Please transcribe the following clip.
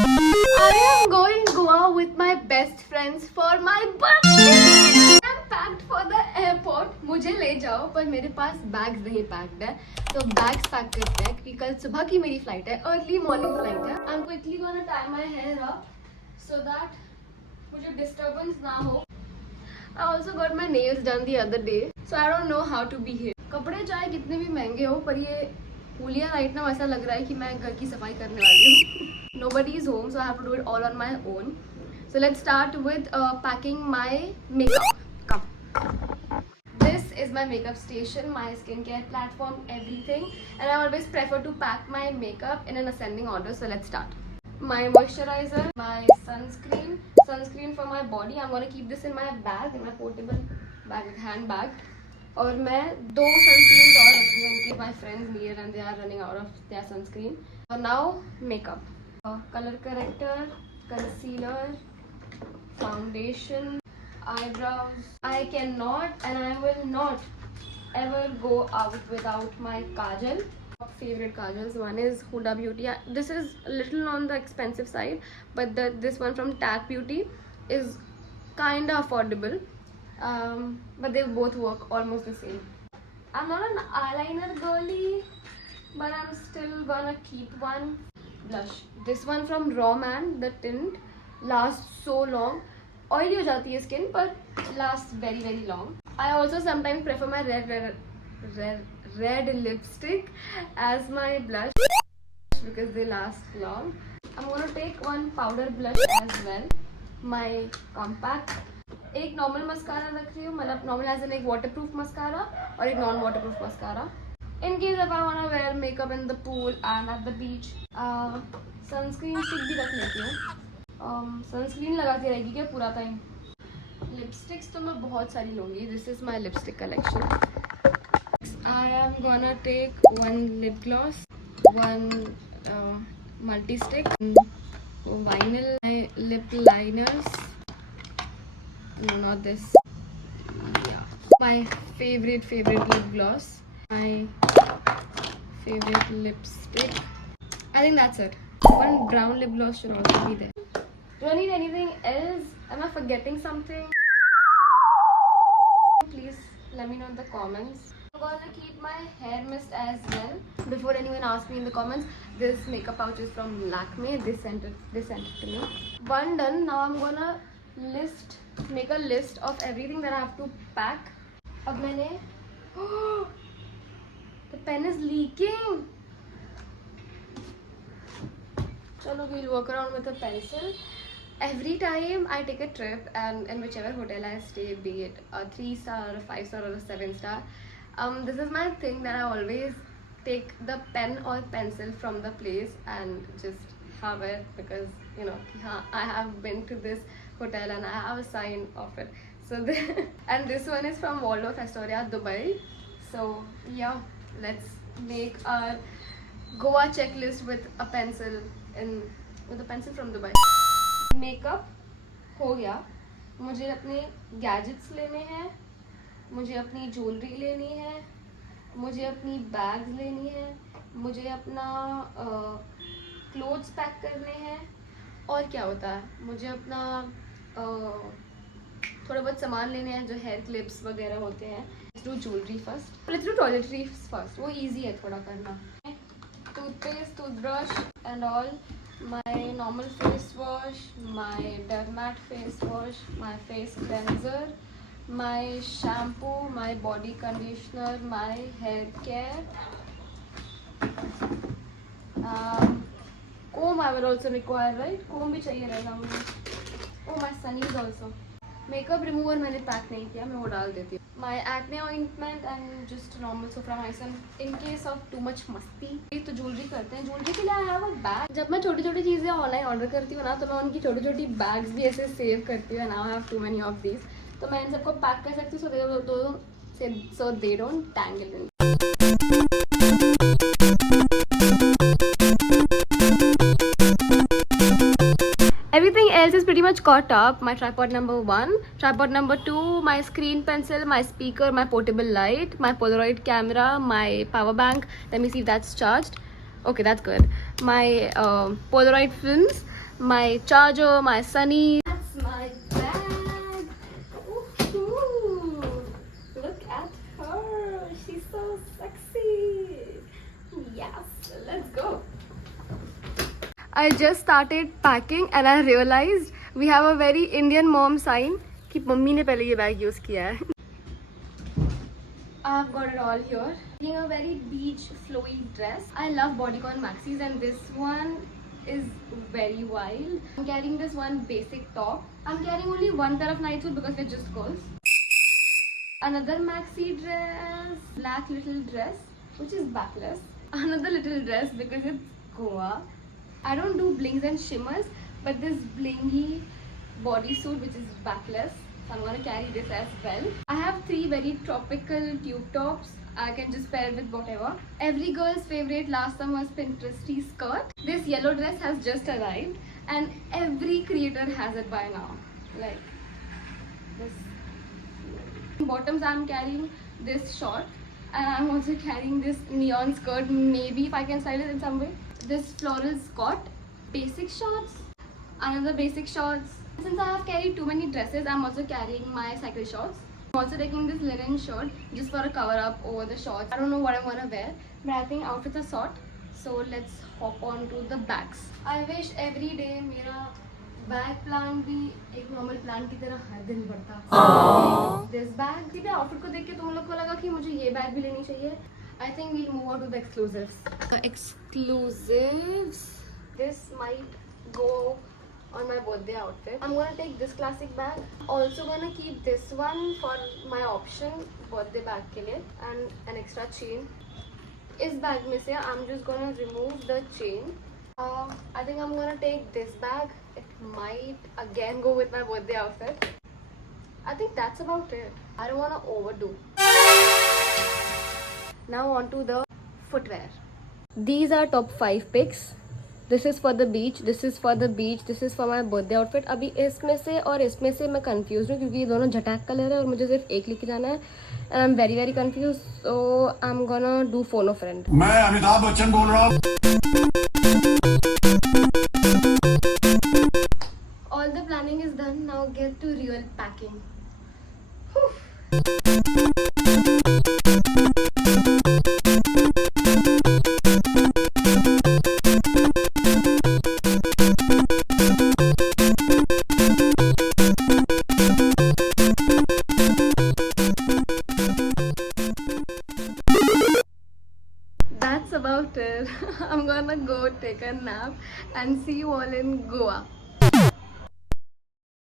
I am going Goa with my best friends for my birthday. I'm packed for the airport. मुझे ले जाओ पर मेरे पास bags नहीं पैक्ड है, तो बैग्स पैक करते हैं क्योंकि कल सुबह की मेरी फ्लाइट है, अर्ली मॉर्निंग फ्लाइट है. I'm quickly gonna tie my hair up so that मुझे disturbance ना हो. I also got my nails done the other day, so I don't know how to behave. कपड़े चाहे कितने भी महंगे हो पर ये होलिया नाइट ना ऐसा लग रहा है कि मैं घर की सफाई करने वाली हूँ. Nobody is home, so I have to do it all on my own. So let's start with packing my makeup. Come. This is my makeup station, my skincare platform, everything. And I always prefer to pack my makeup in an ascending order. So let's start. My moisturizer, my sunscreen for my body. I'm gonna keep this in my bag, in my portable bag, handbag. और मैं 2 sunscreens और रखती हूँ in case my friends near and they are running out of their sunscreen. And now makeup. Color corrector, concealer, foundation, eyebrows. I cannot and I will not ever go out without my kajal. Favorite kajals, one is Huda Beauty. This is a little on the expensive side, but this one from TAC Beauty is kinda affordable. But they both work almost the same. I'm not an eyeliner girly, but I'm still gonna keep one. Blush. This one from Raw Man, the tint lasts so long. Oily हो जाती है skin, but lasts very very long. I also sometimes prefer my red lipstick as my blush because they last long. I'm gonna take one powder blush as well. My compact. एक normal mascara रख रही हूँ, मतलब normal as an एक waterproof mascara और एक non waterproof mascara. In case if I wanna wear makeup in the pool and at the beach, sunscreen stick भी रख लेती हूँ. Sunscreen लगाती रहेगी क्या पूरा टाइम? Lipsticks तो मैं बहुत सारी लूँगी. This is my lipstick collection. I am gonna take one lip gloss, one multi stick, vinyl lip liners. No, not this. Yeah, my favorite lip gloss. My favorite lipstick. I think that's it. One brown lip gloss should also be there. Do I need anything else? Am I forgetting something? Please let me know in the comments. I'm gonna keep my hair mist as well. Before anyone asks me in the comments, this makeup pouch is from Lakme. They sent it to me. One done. Now I'm gonna make a list of everything that I have to pack. अब मैंने the pen is leaking. Chalo, we'll work around with a pencil. Every time I take a trip and in whichever hotel I stay, be it a 3-star or a 5-star or a 7-star, this is my thing that I always take the pen or pencil from the place and just have it because you know I have been to this hotel and I have a sign of it. So and this one is from Waldorf Astoria, Dubai. So yeah, let's make our Goa checklist with a pencil from Dubai. Makeup हो गया. मुझे अपने gadgets लेने हैं, मुझे अपनी jewellery लेनी है, मुझे अपनी बैग्स लेनी है, मुझे अपना क्लोथ्स पैक करने हैं और क्या होता है, मुझे अपना थोड़े बहुत सामान लेने हैं जो हेयर क्लिप्स वगैरह होते हैं. Let's do jewelry first. Let's do toiletries first. वो easy है थोड़ा करना. Toothpaste, toothbrush and all. My normal face wash, my Dermat face wash, my face cleanser, my shampoo, my body conditioner, my hair care. Comb I will also require, right? Comb भी चाहिए रहेगा मुझे. Oh, my sunnies also. Makeup remover मैंने pack नहीं किया, मैं वो डाल देती हूँ. My acne ointment and just normal Soframycin in case of too much मस्ती. तो ज्वेलरी करते हैं. ज्वेलरी के लिए I have a bag. जब मैं छोटी छोटी चीज़ें ऑनलाइन ऑर्डर करती हूँ ना, तो मैं उनकी छोटी छोटी बैग्स भी ऐसे सेव करती हूँ. Now I have too many of these. तो मैं इन सबको पैक कर सकती हूँ so they don't tangle in. Everything else is pretty much caught up. My tripod number 1, tripod number 2, my screen pencil, my speaker, my portable light, my Polaroid camera, my power bank. Let me see if that's charged. Okay, that's good. My Polaroid films, my charger, my sunny. That's my bag. Ooh, look at her. She's so sexy. Yes, let's go. I just started packing and I realized we have a very Indian mom sign कि mummy ने पहले ये bag use किया है. I've got it all here. Being a very beach flowy dress. I love bodycon maxis and this one is very wild. I'm carrying this one basic top. I'm carrying only one pair of night suit because we're just girls. Another maxi dress, black little dress which is backless. Another little dress because it's Goa. I don't do blings and shimmers, but this blingy bodysuit which is backless. So I'm gonna carry this as well. I have 3 very tropical tube tops. I can just pair with whatever. Every girl's favorite last summer's Pinteresty skirt. This yellow dress has just arrived and every creator has it by now. Like this. Bottoms I'm carrying this short and I'm also carrying this neon skirt. Maybe if I can style it in some way. This floral skirt. Basic shorts. Another basic shorts. Since I have carried too many dresses, I'm also carrying my cycle shorts. I'm also taking this linen shirt just for a cover up over the shorts. I don't know what I'm gonna wear, but I think outfits are sort. So let's hop on to the bags. I wish every day मेरा bag plan भी एक normal plan की तरह हर दिन बढ़ता. This bag, किसी outfit को देख के तुम लोग को लगा कि मुझे ये bag भी लेनी चाहिए. I think we'll move on to the exclusives. The exclusives. This might go on my birthday outfit. I'm gonna take this classic bag. Also gonna keep this one for my option birthday bag के लिए and an extra chain. इस bag में से I'm just gonna remove the chain. I think I'm gonna take this bag. It might again go with my birthday outfit. I think that's about it. I don't wanna overdo. Now on to the footwear. These are top 5 picks. This is for the beach, this is for the beach, this is for my birthday outfit. अभी इसमें से और इसमें से मैं confused हूँ क्योंकि ये दोनों झटाक कलर है और मुझे सिर्फ एक लेके जाना है. And I'm very very confused, so I'm gonna do phone a friend. मैं अमिताभ बच्चन बोल रहा हूँ. All the planning is done. Now get to real packing. Whew. That's about it. I'm gonna go take a nap and see you all in Goa.